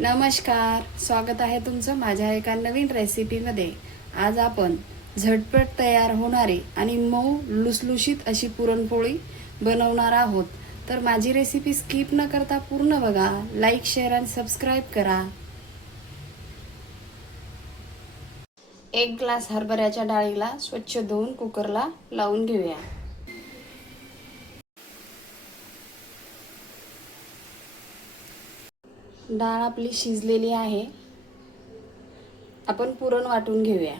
नमस्कार, स्वागत आहे तुमचं माझ्या एका नवीन रेसिपीमध्ये। आज आपण झटपट तयार होणारी आणि मऊ लुसलुशीत अशी पुरणपोळी बनवणार आहोत। तर माझी रेसिपी स्किप न करता पूर्ण बघा, लाईक, शेअर आणि सबस्क्राईब करा। 1 ग्लास हरभऱ्याच्या डाळीला स्वच्छ धुवून कुकरला लावून घेऊया। डाळ आपली शिजलेली आहे। आपण पुरण वाटून घेऊया।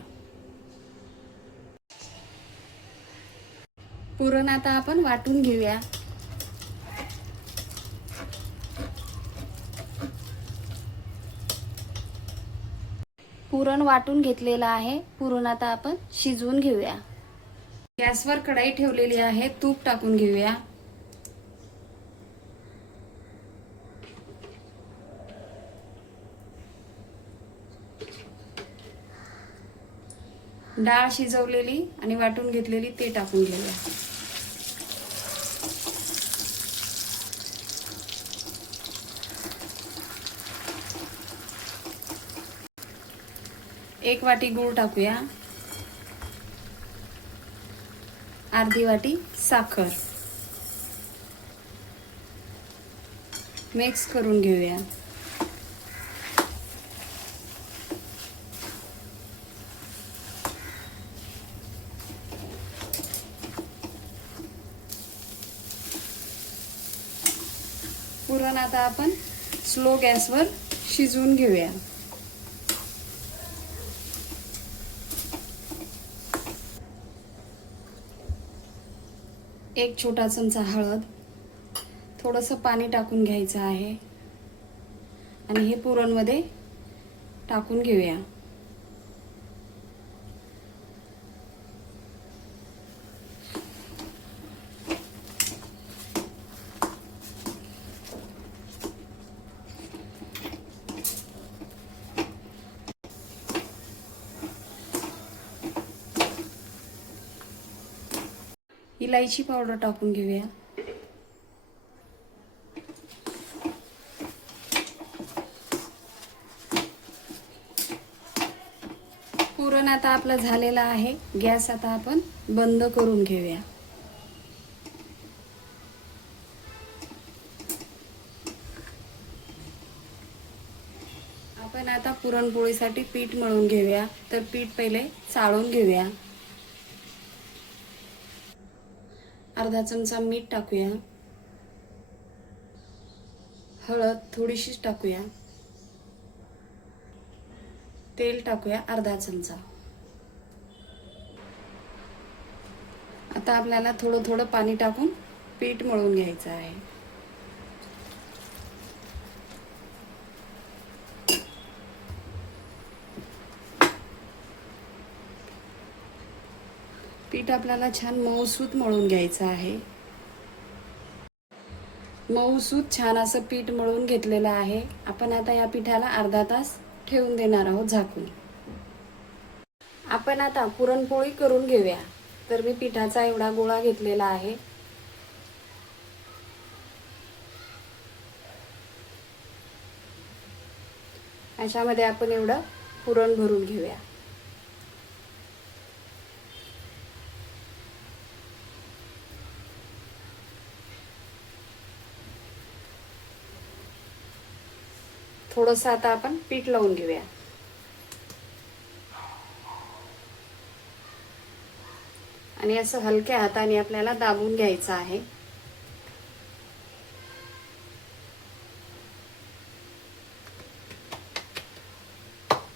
पुरण आता आपण वाटून घेऊया। पुरण वाटून घेतलेलं आहे। पुरण आता आपण शिजवून घेऊया। गॅसवर कढई ठेवलेली आहे, तूप टाकून घेऊया। डाळ शिजवलेली आणि वाटून घेतलेली ते टाकून घेऊया। एक वाटी गूळ टाकूया। अर्धी वाटी साखर मिक्स करून घेऊया। पुरण आता आपण स्लो गॅसवर शिजवून घेऊया। एक छोटा चमचा हळद, थोडंसं पाणी टाकून घ्यायचं आहे आणि हे पुरणमध्ये टाकून घेऊया। इलायची पावडर टाकून घेऊया। पुरण आता आपलं झालेलं आहे। गॅस आता आपण बंद करून घेऊया। आपण आता पुरणपोळीसाठी पीठ मळून घेऊया। तर पीठ पहिले चाळून घेऊया। अर्धा चमचा मीठ टाकूया। हळद थोडीशीच टाकूया। तेल टाकूया अर्धा चमचा। आता आपल्याला थोडं थोडं पाणी टाकून पीठ मळून घ्यायचं आहे। पीठ आपल्याला छान मऊसूत मळून घ्यायचं आहे। मऊसूत छान असं पीठ मळून घेतलेलं आहे। आपण आता या पिठाला अर्धा तास ठेवून देणार आहोत झाकून। आपण आता पुरणपोळी करून घेऊया। तर मी पिठाचा एवढा गोळा घेतलेला आहे। अशामध्ये आपण एवढं पुरण भरून घेऊया। थोडंसं आता आपण पीठ लावून घेऊया आणि असं हलक्या हाताने आपल्याला दाबून घ्यायचं आहे।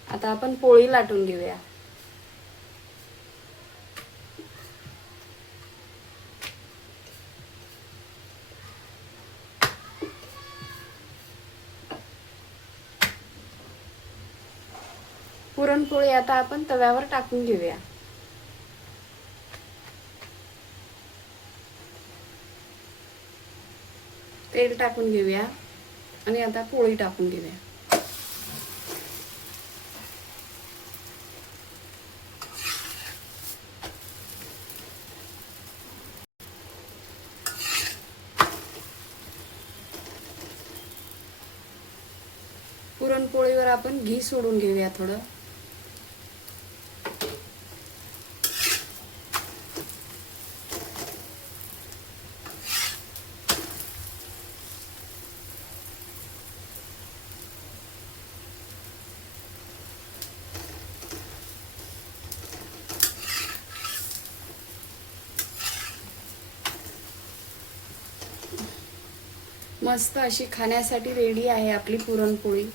आता आपण पोळी लाटून घेऊया। पुरणपोळी आता आपण तव्यावर टाकून घेऊया। तेल टाकून घेऊया आणि आता पोळी टाकून घेऊया। पुरणपोळीवर आपण घी सोडून घेऊया थोडं. मस्त अशी खाण्यासाठी रेडी आहे आपली पुरणपोळी.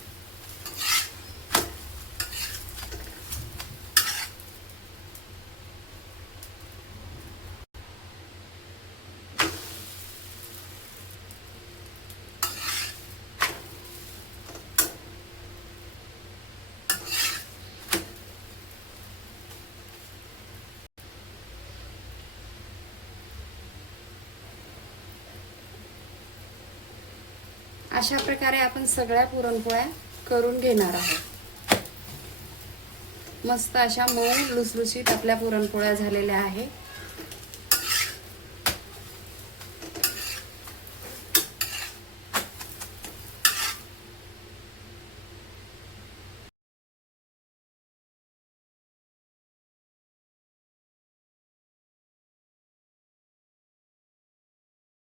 अशा प्रकारे आपण सगळ्या पुरणपोळ्या करून घेणार आहोत. मस्त अशा मऊ लुसलुशीत आपल्या पुरणपोळ्या झालेल्या आहेत.